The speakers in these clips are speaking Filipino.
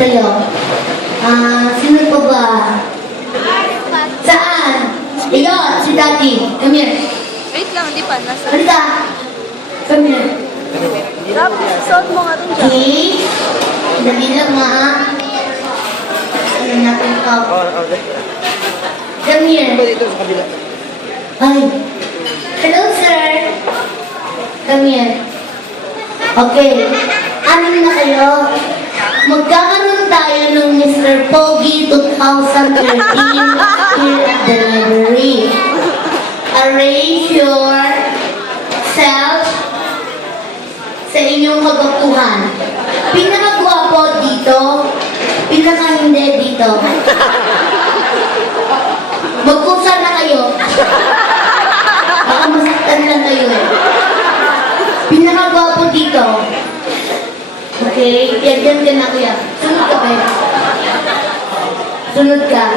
Sa'yo. Sino pa ba? Saan? Ayun, si Daddy. Come here. Wait lang, di pa. Nasa... Halika. Come here. Tapos, suot mo nga rin dyan. Okay. Dali lang ha. Ano natin ito? Come here. Ay. Hello, sir. Come here. Okay. Ano na kayo? Magkakaroon tayo ng Mr. Pogi 2013 here at the library. Arrange yourself sa inyong kagwapuhan. Pinakagwapo dito, pinaka-hindi dito. Magkusa na kayo. Baka masaktan lang kayo eh. Pinakagwapo dito. Okay, yan ka na kuya. Sunod ka ba? Sunod ka.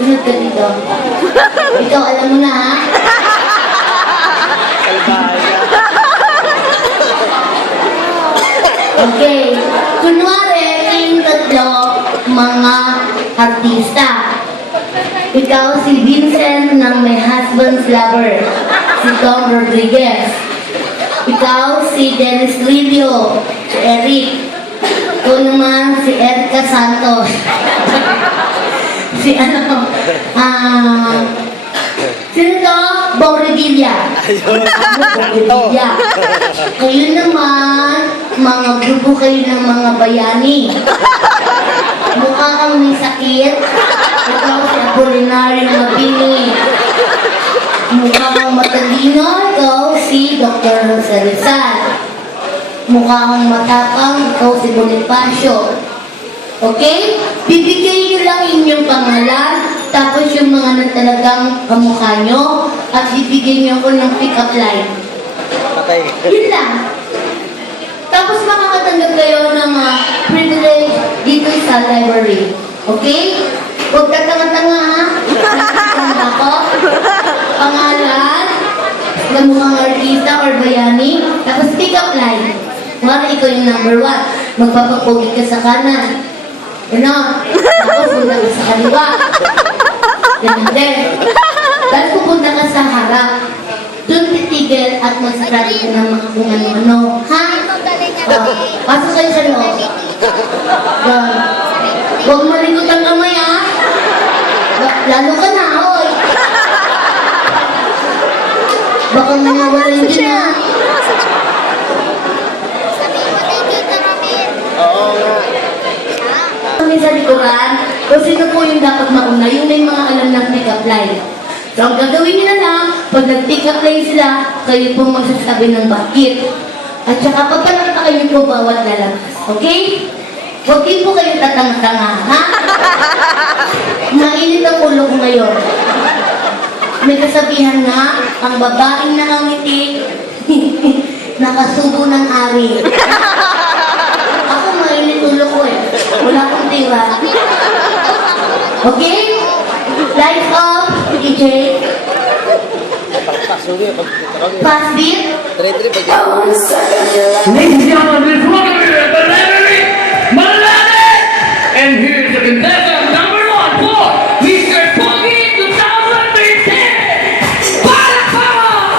Sunod ka dito. Ikaw, alam mo na ha? Okay. Kunwari, kayong tatlo mga artista. Ikaw si Vincent ng My Husband's Lover. Si Tom Rodriguez. Ikaw si Dennis Livio. Si Eric. Ikaw naman si Erika Santos. Si ano? Sino to? Bong Revilla. Revilla. Kayo naman, mga grupo kayo ng mga bayani. Mukha kang may sakit. Ikaw si Apolinario Mabini. Mukha kang matalino. Ikaw si Dr. Jose Rizal. Mukha kang matapang. Ikaw si Bonifacio. Okay? Bibigyan nyo lang inyong pangalan, tapos yung mga na talagang kamukha nyo, at bibigyan nyo ko ng pick-up line. Okay. Yun lang. Tapos makakatanggap kayo ng privilege dito sa library. Okay? Huwag ka tanga-tanga ha? Tanga ako. Pangalan, ng mukhang artista or bayani, tapos pick-up line. Mara, ikaw yung number 1. Magpapapogi ka sa kanan. Ano? Tapos punta ka sa kaliwa. Ganun din. Tapos pupunta ka sa harap. Doon titigil at mag-study ka ng mga kung ano-ano. Ha? Pasok kayo sa loob. Huwag malikot ang kamay ha. Lalo ka na, oy. Baka manawalan din ha. Oo nga. Kami sa likuran, kung sino po yung dapat mauna, yung may mga alam ng pick-up line. So, ang gagawin nyo na lang, pag nag-pick up line sila, kayo pong magsasabi ng bakit. At saka papalakta kayo po bawat lalabas. Okay? Huwag din po kayo tatanga-tanga, ha? Mainit ang ulo ko ngayon. May kasabihan na, ang babaeng nakangiti, nakasubo ng ari. Ako mainit ulo ko eh. Wala akong tira. Okay? Lights off, DJ. Pass beat. Ladies and gentlemen, please welcome to the library, Malane! And here's the contestant number 1 for Mr. Pogi 2013! Palakpakan!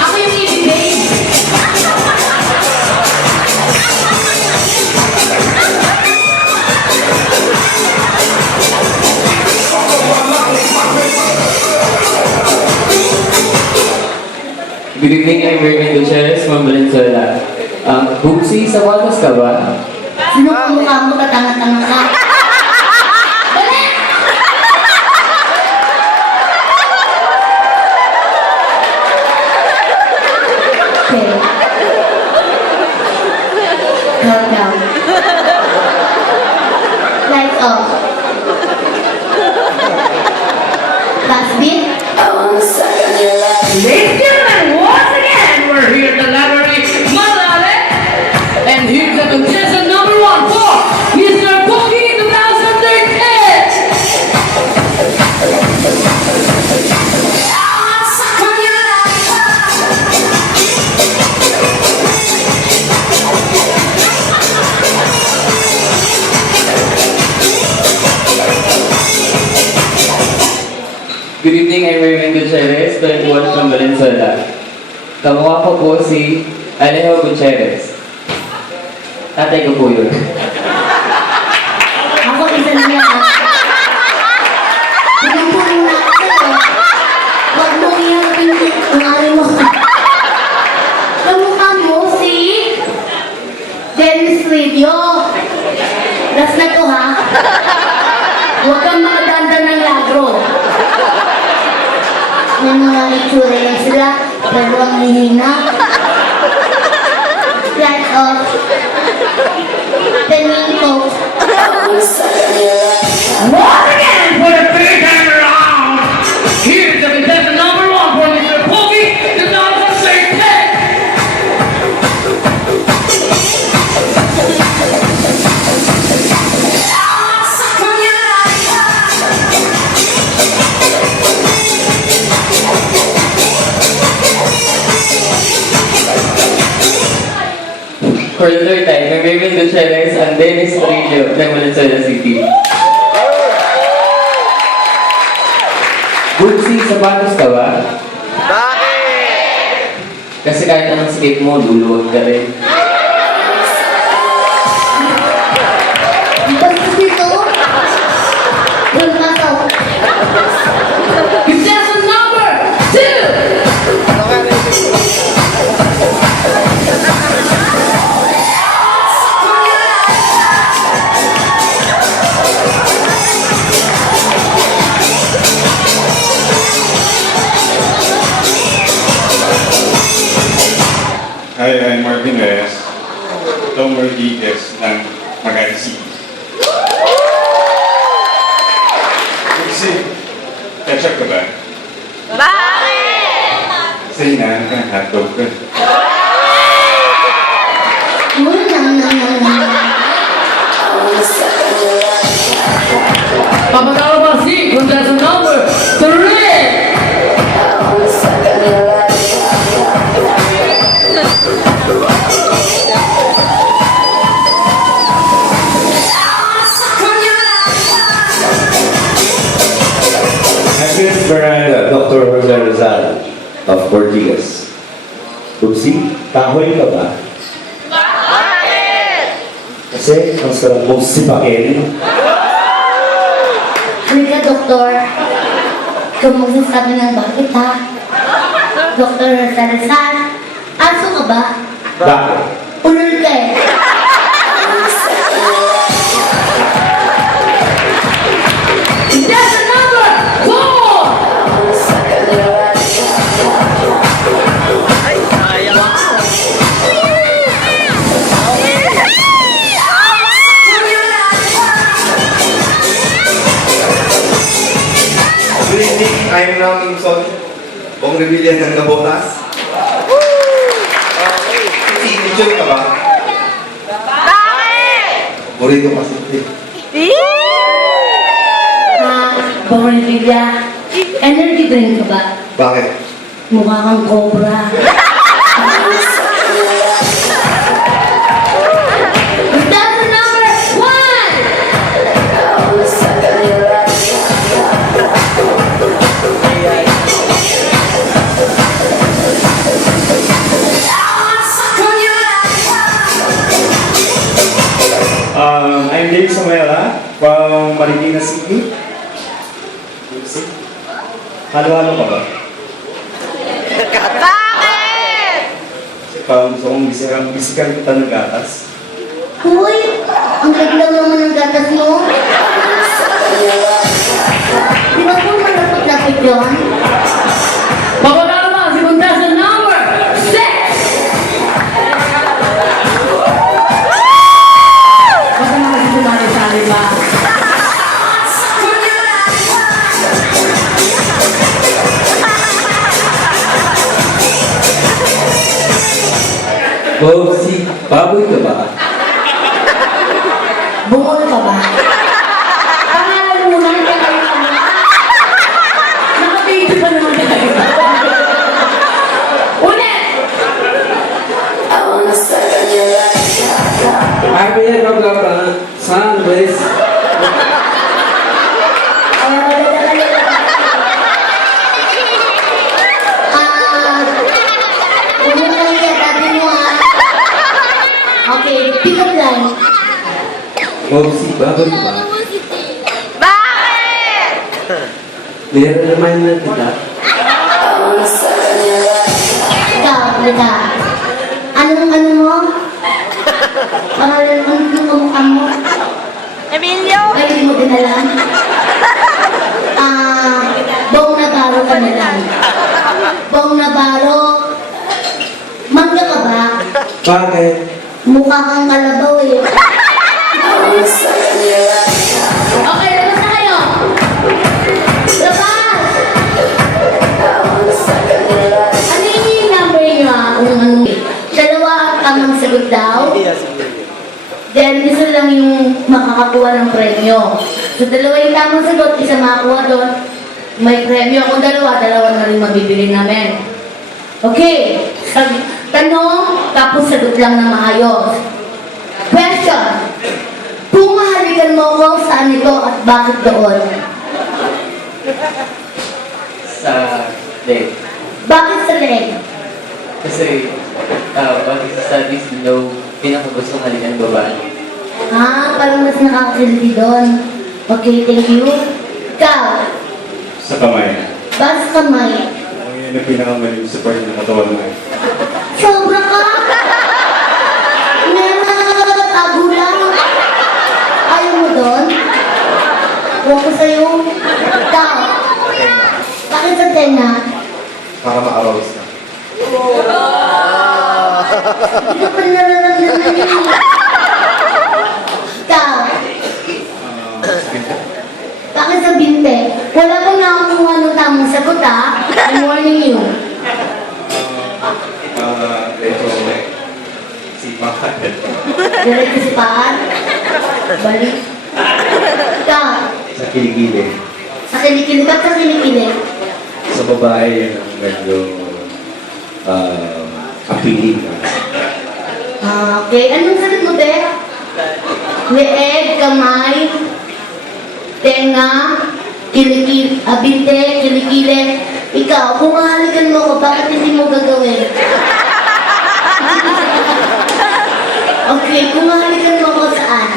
Ako yung ibibig. Good evening, I'm Raymond Gutierrez from Valenzuela. Bugsi, sa wakas ka ba? Sino ang mukha mo katanga-tanga ka? Dali! Okay. Calm down. Lights off. Pass beat. Ladies and gentlemen, once again, we're here at the library, Malale! And here's the contestant number 1 for Mr. Pogi 2013! Good evening, I'm Raymond Gutierrez, 21 from Valenzuela. Kamukha ko po si Alejo Gutierrez. Tatay ko po yun. Ako isa na yan. Pinupulong na ako sa'yo. Huwag mo iharapin yung ari mo. Kamukha mo si Dennis Radio. Last na to ha. Huwag kang makaganda ng lagro. May mga itsura lang sila, pero ang hihina. Flat off. Penning coat. Once again, for the third time around, here's the contestant number 1 for Mr. Pokey, 2013. For the third time, I'm Raymond Gutierrez and Dennis Radio ng Valenzuela City. Bootsy, sapatos ka ba? Bakit? Kasi kahit anong skate mo, luluwag ka rin. Tapos dito, yung masaw. Contestant number 2. Ano ka rin? Hi, I'm Marvin Reyes. Tom Rodriguez ng Magaling City. Kasi, catch-up ka ba? Bakit? Kasi hinahanap ka ng hotdog ka. Papatalo ba si contestant number 3? I'm Vince Miranda, Dr. Jose Rizal of Ortigas. Upsi, kahoy ka ba? Bakit? Kasi ang sarap mong sipakin. Halika, doktor. Ikaw magsasabi ng bakit, ha? Doktor Salazar, aso ka ba? Bakit? Ulol ka eh. Contestant number 4. Ay, sayang. Good evening, I'm Nam Son, Bong Rebellion ng Nabotas. Okay. Teacher ka ba? Bakit? Burrito kasi. Borrevilla, energy drink ka ba? Bakit? Mukha kang cobra. Contestant number 1! I'm Dave Samuela from Marikina City. Upsi, halo-halo ka ba? Bakit? Parang gusto kong bisikan kita ng gatas. Uy, ang ganda naman ng gatas mo. Di ba po malapit-lapit yun? Papatalo ba si contestant number 6? Baka naman sumali-sali ba? Bootsy, baboy ka ba? Bungol ka ba? Pangalan mo na, Nakababy pa naman talaga. Ulit! Ay, bla bla bla. Saan, Wes? Popsi, bakit ba? Bakit? Meron naman na kita. Ikaw, Lika. Ano mo? Pangalan mo, anong kamukha mo? Emilio? Ay, hindi mo din alam. Bong Navarro ka na lang. Bong Navarro, mangga ka ba? Bakit? Mukha kang kalabaw eh. Okay, labas na kayo. Labas! Ano yung number niyo Kung dalawa ang tamang sagot daw. Then, isa lang yung makakakuha ng premyo. So, dalawa yung tamang sagot, isa makakuha doon. May premyo. Kung dalawa na rin mabibili namin. Okay. Tanong, tapos sagot lang na maayos. Question. Kung mahalikan mo ko, saan ito at bakit doon? Sa leg. Bakit sa leg? Kasi, pag studies low, pinakagustong halikan babae. Parang mas nakakasiliti doon. Okay, thank you. Ikaw, Sa kamay. bas kamay. Ang yun ang pinakamaling sa part ng katawan mo. Sobra ka! Meron na nakakatago lang. Ayaw mo doon? Huwag ko sa'yo. Ikaw, bakit sa tenga? Para ma-arouse ka. Hindi ko pa nararamdaman yun. Ikaw, bakit sa binte? Wala bang nakakuha ng tamang sagot ha? I'm warning you. Ito, si Mahal. Diretso si Paan. Balik. Ikaw, Sa kilikili. sa kilikili. Ba't sa kilikili? Sa babae, yan ang medyo appealing. Okay. Anong sagot mo, Te? Leeg, kamay, tenga, kilikili, binte, kilikili. Ikaw, kung mahalikan mo ko, bakit hindi mo gagawin? Okay, kung mahalikan mo ko saan?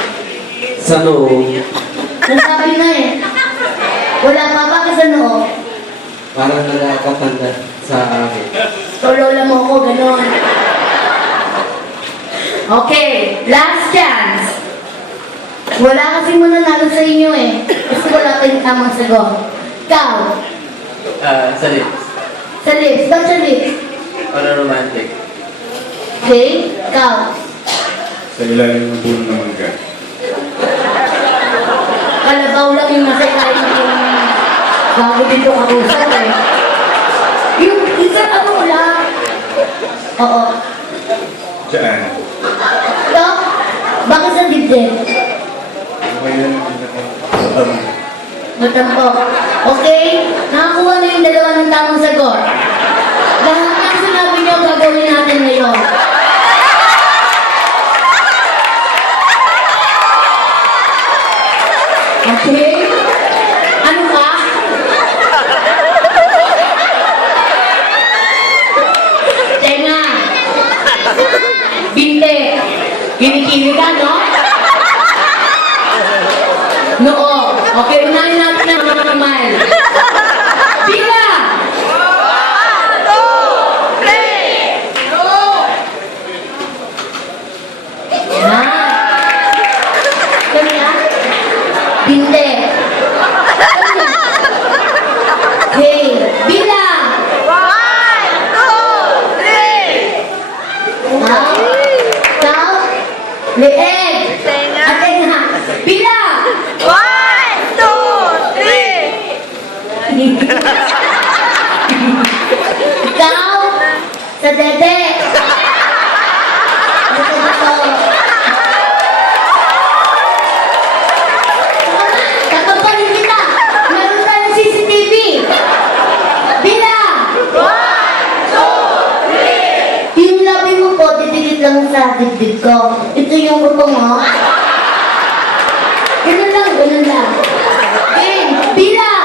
Sa noo, Nasabi na eh. Wala pa, bakit sa noo? parang nakakatanda sa akin. So, lola mo ko, ganon. Okay, last chance. Wala kasi mananalo sa inyo eh. Kasi wala pa yung tamang sagot. Ikaw, Sa lips. sa lips. Ba't sa lips? Para romantic. Okay, ikaw. Sa ilalim ng puno ng mangga. Kalabaw lang yung nasa ilalim yung bago dito kausap eh. Yung isang ano lang. Oo. Diyan. Ito, bakit sa dibdib? Ano yun ang pinaka-katawan? Matampo. Okay? Nakakuha na yung dalawa ng tamang sagot. Lahat ng sinabi niyo gagawin natin ngayon. Okay? Ano ka? Tenga. Binte. Kinikili ka, no? Noo. Okay, unahin natin ang mga kamay. Pila! Yan. Kanya? Binte. Okay. Bila! Tao? Leeg! Tenga. At tenga. Bila! Ikaw, sa dede. Ito dito. Kakapanin kita. Meron tayong CCTV. Bilang. 1, 2, 3. Yung labi mo po, didikit lang sa dibdib ko. Ito yung gusto mo. Ganun lang, ganun lang. Okay, bilang.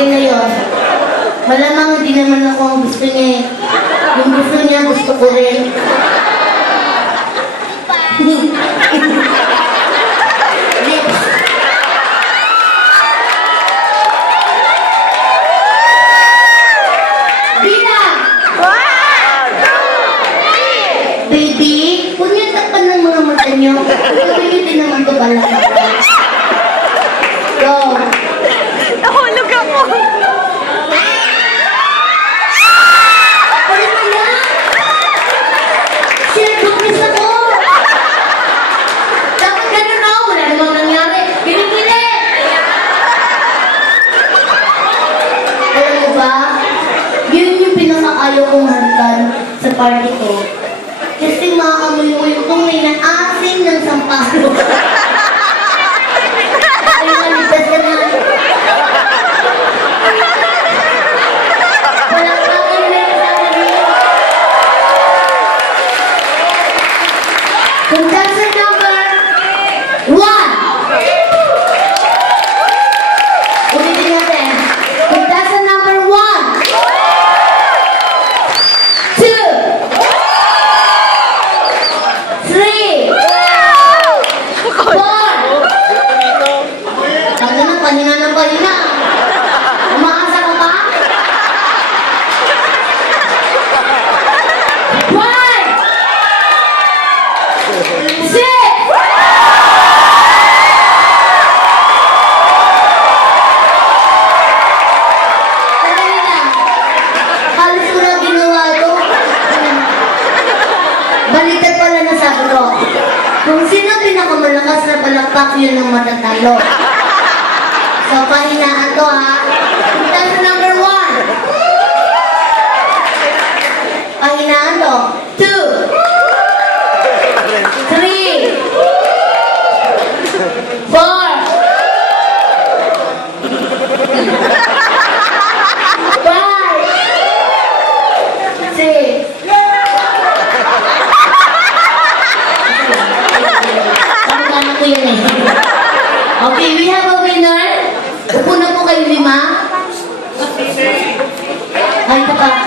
Okay na yun. Malamang hindi naman ako ang gusto niya eh. Yung gusto niya, gusto ko rin. Lips. Bilang! Baby, huwag niyo takpan ng mga mata niyo. Sabi niyo din naman ito balak. Go! Nahulog ako. Ano ba yan? Sinagpapis ako! Dapat ganun ako, wala namang nangyari. Pinipili! Alam mo ba, yun yung pinakaayaw kong halikan sa party ko. Kasi maamoy mo yung tunay ng asin ng sampalo. Ay, malitas ka na. Walang bagay na yung sasabihin. Contestant number 1. Ulitin natin. Contestant number 1. 2. 3. 4. Tanda na, panina ng panina. Umaasa ka pa? 5. 6. Sandali lang. Halos ko na ginawa ito. Baliktad pala na sabi ko. Kung sino pinakamalakas na palakpak, yun ang matatalo. So, pahinaan to ha. Contestant number 1. Pahinaan to. 2. 3. 4. 5. 6. Kamukha ko yan eh. Okay, we have a winner. Upo na po kayo 5. Ay, ito pa.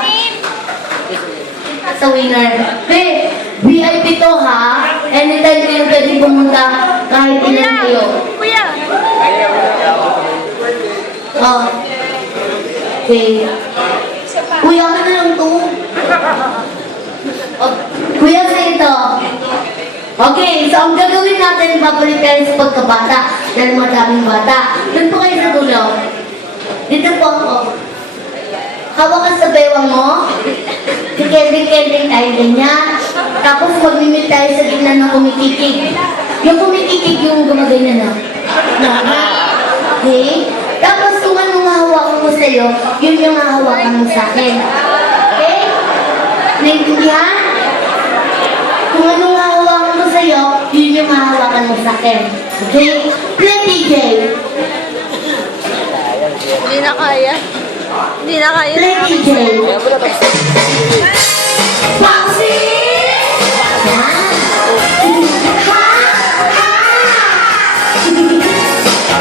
Sa winner. Hey, VIP to ha. Anytime kayo pwede pumunta kahit ilan kayo. Kuya. Oh. Okay. Kuya ka na lang to. Oh, kuya sa ito. Okay, so ang gagawin natin, babalik tayo sa pagkabata. Dahil madaming bata. Doon po kayo sa dulo. Dito po ako. Hawakan sa bewang mo. Kending-kending tayo ganyan. Tapos magmimit tayo sa gitna ng kumikikig. Yung kumikikig yung gumaganyan na. Okay? Tapos kung anong hahawakan mo sa'yo, yun yung hahawakan mo sa akin. Okay? Naintindihan? Kung anong hahawakan mo sa'yo, yun yung hahawakan mo sa akin. Okay? Play DJ. Hindi na kaya. Hindi na kaya. Play DJ. Foxy!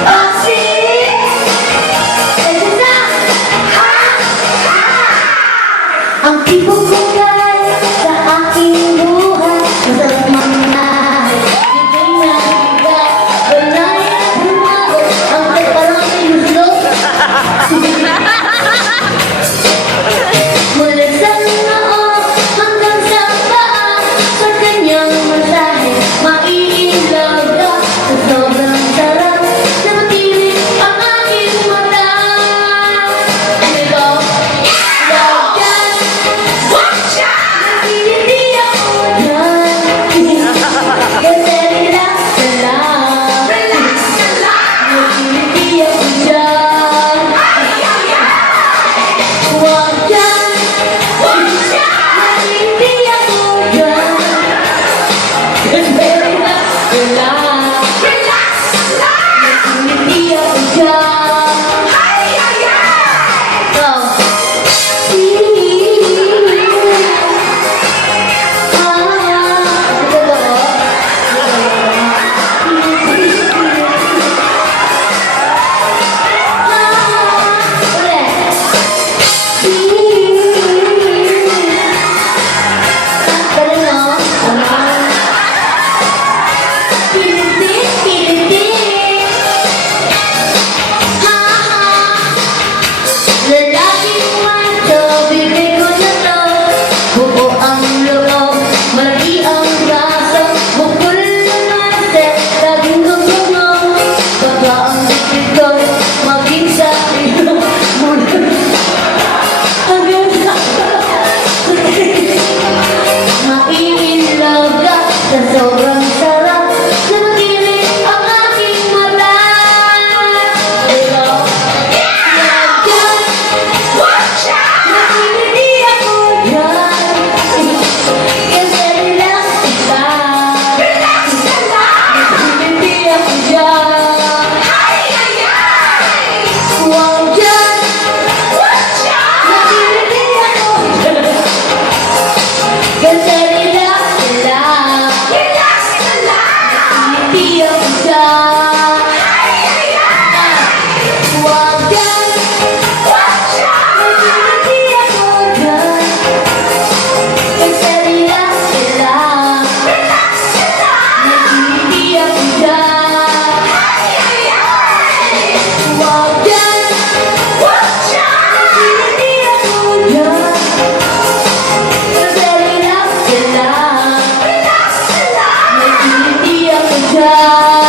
Foxy! Ang tipo ko guys sa aking buhay, masarap mangyay. Bigay na bigay, balay at bumago, ang parang ilusog. Mula sa noo hanggang sa paa, sa kanyang masahe, maiilaw ka sa sobrang sarap na matinig ang aking mata. Ano ito? Love ka! Watch out! siya